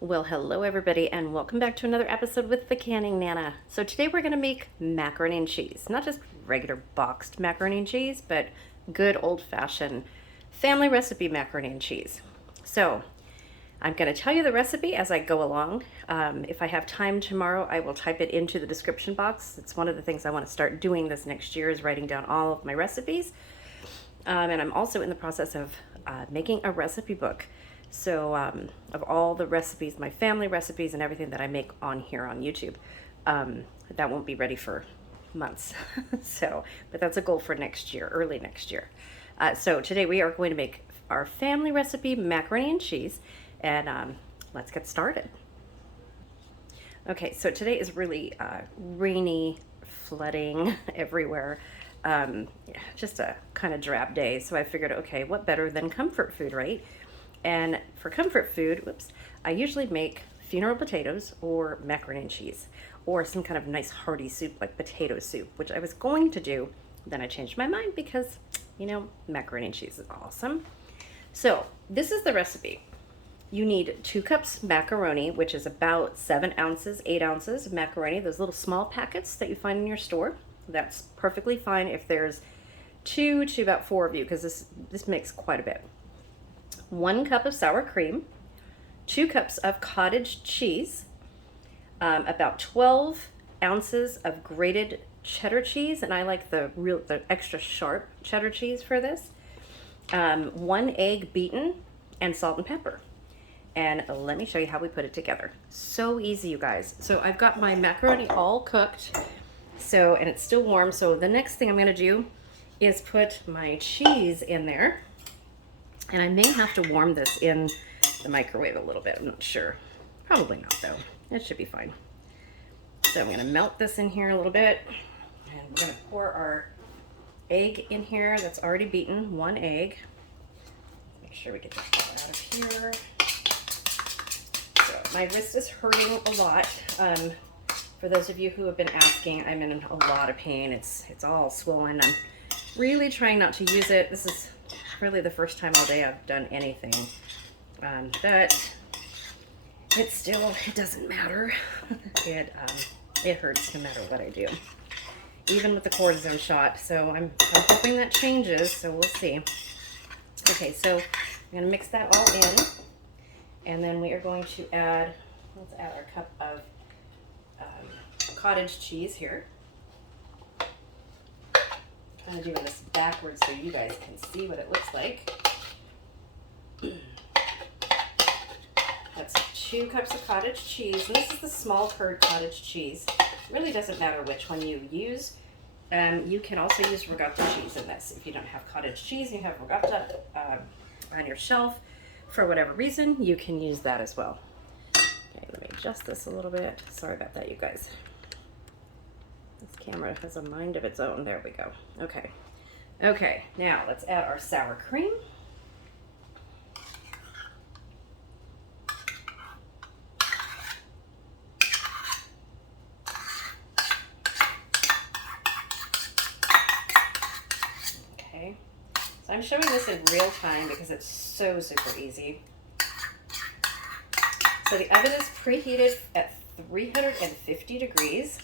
Well, hello everybody, and welcome back to another episode with the Canning Nana. So today we're going to make macaroni and cheese. Not just regular boxed macaroni and cheese, but good old-fashioned family recipe macaroni and cheese. So I'm going to tell you the recipe as I go along. If I have time tomorrow, I will type it into the description box. It's one of the things I want to start doing this next year, is writing down all of my recipes. And I'm also in the process of making a recipe book. So of all the recipes, my family recipes and everything that I make on here on YouTube. That won't be ready for months. But that's a goal for next year, early next year. So today we are going to make our family recipe macaroni and cheese, and let's get started. Okay, so today is really rainy, flooding everywhere. Just a kind of drab day. So I figured, okay, what better than comfort food, right? And for comfort food, I usually make funeral potatoes or macaroni and cheese, or some kind of nice hearty soup like potato soup, which I was going to do. Then I changed my mind because, macaroni and cheese is awesome. So this is the recipe. You need 2 cups macaroni, which is about 7 ounces, 8 ounces of macaroni, those little small packets that you find in your store. That's perfectly fine if there's 2 to about 4 of you, because this makes quite a bit. 1 cup of sour cream, 2 cups of cottage cheese, about 12 ounces of grated cheddar cheese, and I like the extra sharp cheddar cheese for this, 1 egg beaten, and salt and pepper. And let me show you how we put it together. So easy, you guys. So I've got my macaroni all cooked, and it's still warm. So the next thing I'm going to do is put my cheese in there. And I may have to warm this in the microwave a little bit. I'm not sure. Probably not, though. It should be fine. So I'm going to melt this in here a little bit. And we're going to pour our egg in here that's already beaten. 1 egg. Make sure we get this all out of here. So my wrist is hurting a lot. For those of you who have been asking, I'm in a lot of pain. It's all swollen. I'm really trying not to use it. This is really the first time all day I've done anything, but it doesn't matter. It hurts no matter what I do, even with the cortisone shot. So I'm hoping that changes. So we'll see. Okay, so I'm gonna mix that all in, and then we are going to let's add our cup of cottage cheese here. I'm doing this backwards so you guys can see what it looks like. That's 2 cups of cottage cheese, and this is the small curd cottage cheese. It really doesn't matter which one you use. You can also use ricotta cheese in this. If you don't have cottage cheese and you have ricotta on your shelf for whatever reason, you can use that as well. Okay, let me adjust this a little bit. Sorry about that, you guys. This camera has a mind of its own. There we go. Okay, now let's add our sour cream. Okay, so I'm showing this in real time because it's so super easy. So the oven is preheated at 350 degrees.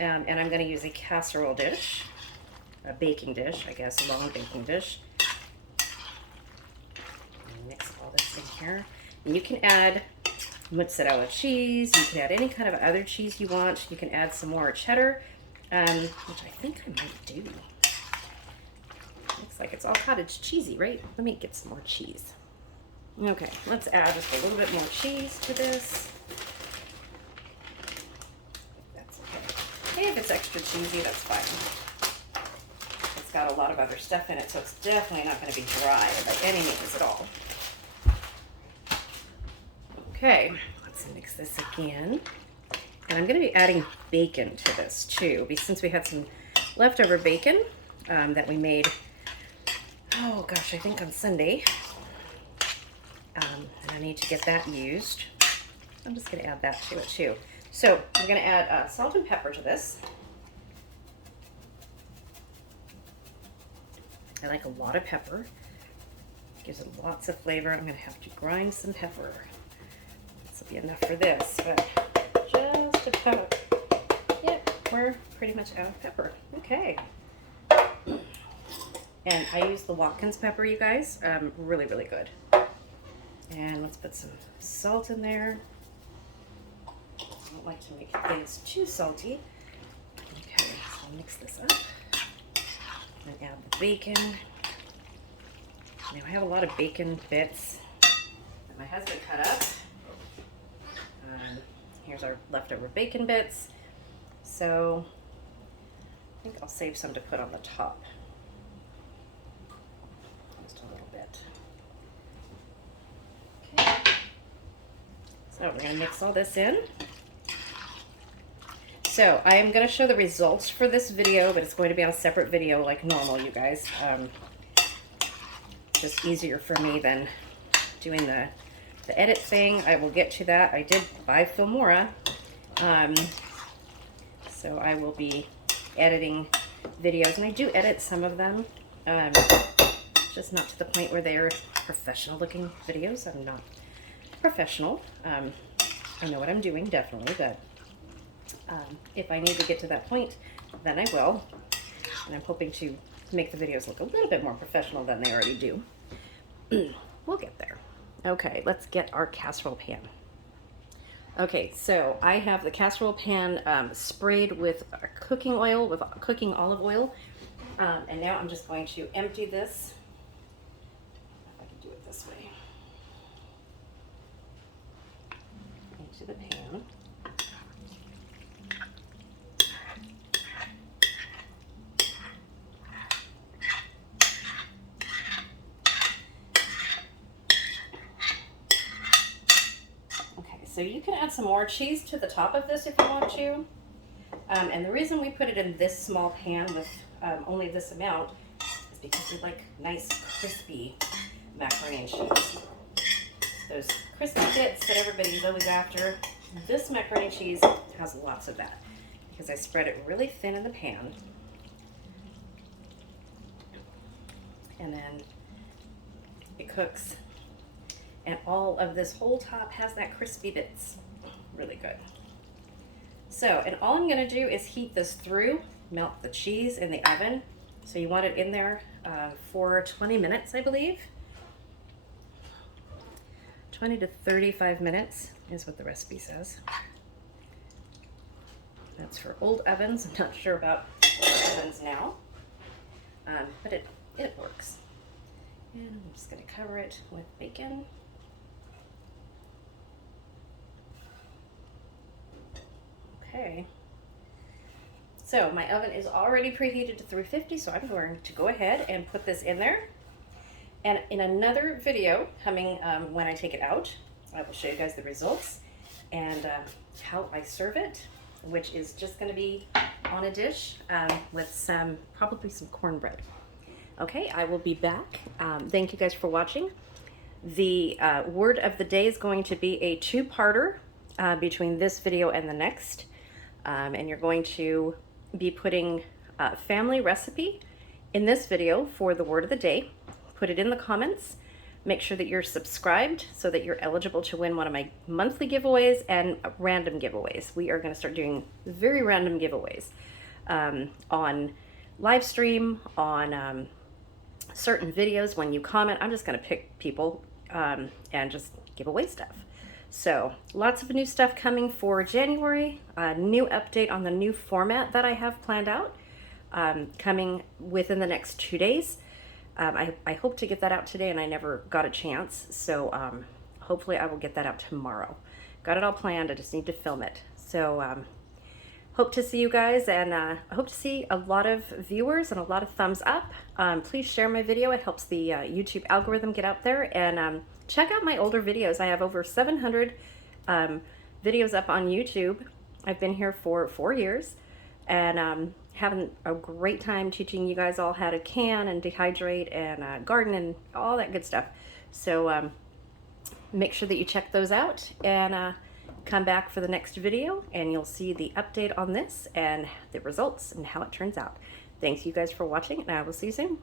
And I'm going to use a casserole dish, a baking dish, I guess, a long baking dish. Mix all this in here. And you can add mozzarella cheese. You can add any kind of other cheese you want. You can add some more cheddar, which I think I might do. Looks like it's all cottage cheesy, right? Let me get some more cheese. Okay, let's add just a little bit more cheese to this. If it's extra cheesy, that's fine. It's got a lot of other stuff in it, so it's definitely not going to be dry by any means at all. Okay, let's mix this again. And I'm going to be adding bacon to this too, since we had some leftover bacon that we made, oh gosh, I think on Sunday. And I need to get that used. I'm just going to add that to it too. So we're going to add salt and pepper to this. I like a lot of pepper. Gives it lots of flavor. I'm going to have to grind some pepper. This will be enough for this, but just about. Yep, we're pretty much out of pepper. Okay. And I use the Watkins pepper, you guys. Really, really good. And let's put some salt in there. I don't like to make things too salty. Okay, so I'll mix this up. And add the bacon. Now I have a lot of bacon bits that my husband cut up. Here's our leftover bacon bits. So I think I'll save some to put on the top. Just a little bit. Okay. So we're going to mix all this in. So I am going to show the results for this video, but it's going to be on a separate video like normal, you guys. Just easier for me than doing the edit thing. I will get to that. I did buy Filmora, so I will be editing videos, and I do edit some of them, just not to the point where they're professional looking videos. I'm not professional. I know what I'm doing, definitely, but if I need to get to that point, then I will, and I'm hoping to make the videos look a little bit more professional than they already do. We'll get there. Okay, let's get our casserole pan. Okay, so I have the casserole pan sprayed with cooking oil, with cooking olive oil, and now I'm just going to empty this. If I can do it this way. Into the pan. So you can add some more cheese to the top of this if you want to. And the reason we put it in this small pan with only this amount is because we like nice crispy macaroni and cheese. Those crispy bits that everybody's always after. This macaroni and cheese has lots of that because I spread it really thin in the pan. And then it cooks. And all of this whole top has that crispy bits. Really good. So, and all I'm gonna do is heat this through, melt the cheese in the oven. So you want it in there for 20 minutes, I believe. 20 to 35 minutes is what the recipe says. That's for old ovens. I'm not sure about ovens now, but it works. And I'm just gonna cover it with bacon. Okay, so my oven is already preheated to 350, so I'm going to go ahead and put this in there. And in another video coming when I take it out, I will show you guys the results and how I serve it, which is just going to be on a dish with probably some cornbread. Okay, I will be back. Thank you guys for watching. The word of the day is going to be a two-parter between this video and the next. And you're going to be putting a family recipe in this video for the word of the day. Put it in the comments. Make sure that you're subscribed so that you're eligible to win one of my monthly giveaways and random giveaways. We are going to start doing very random giveaways on live stream, on certain videos. When you comment, I'm just going to pick people and just give away stuff. So lots of new stuff coming for January, a new update on the new format that I have planned out coming within the next 2 days. I hope to get that out today and I never got a chance. So hopefully I will get that out tomorrow. Got it all planned, I just need to film it. So hope to see you guys, and I hope to see a lot of viewers and a lot of thumbs up. Please share my video, it helps the YouTube algorithm get out there, and check out my older videos. I have over 700 videos up on YouTube. I've been here for 4 years, and having a great time teaching you guys all how to can and dehydrate and garden and all that good stuff. So make sure that you check those out, and come back for the next video, and you'll see the update on this and the results and how it turns out. Thanks you guys for watching, and I will see you soon.